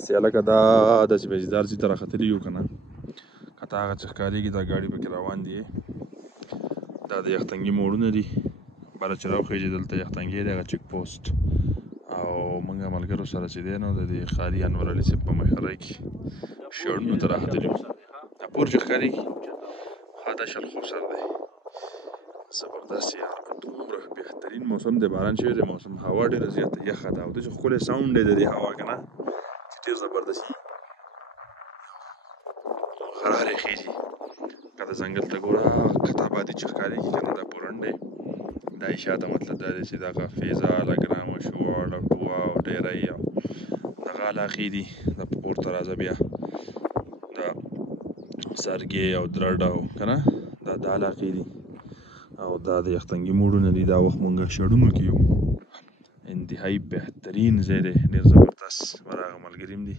هسې هلکه دا داسې پیسېدار ځي ته راختلي یو که نه که ته هغه چې ښکارېږي دا ګاډي پکې روان دي دا د یختنګي موړونه دي بره چې راوخېږي دلته یختنګي دی هغه چیک پوسټ او موږ ملګرو سره چې دی نو د دې ښاري انور علي صاحب په مشرۍ کې شړونو ته راختلي یو دا پور چې ښکارېږي ها دا شلخو سر دی زبردست یار دومره بهترین موسم دی باران شوی دی موسم هوا ډېره زیاته یخه ده او دا چې ښکلی ساوند دی د دې هوا که نه چې ډېر زبردست خرارې خېږي که د ځنګل ته ګوره کتاباتې چې ښکارېږي که نه دا پورنډ دی دا اشاعته مطلب دا دی چې دغه فیضا لګرام شوړ ټوه او ډېری او دغه علاقې دي دا په پورته راځه بیا دا سرګې او درډ او که نه دا علاقې دي او دا د یختنګي موړونه دي دا وخت مونږ شړونو کې یو انتهایی بهترین ځای دی ډېر زبردست ورهغه ملګري هم دي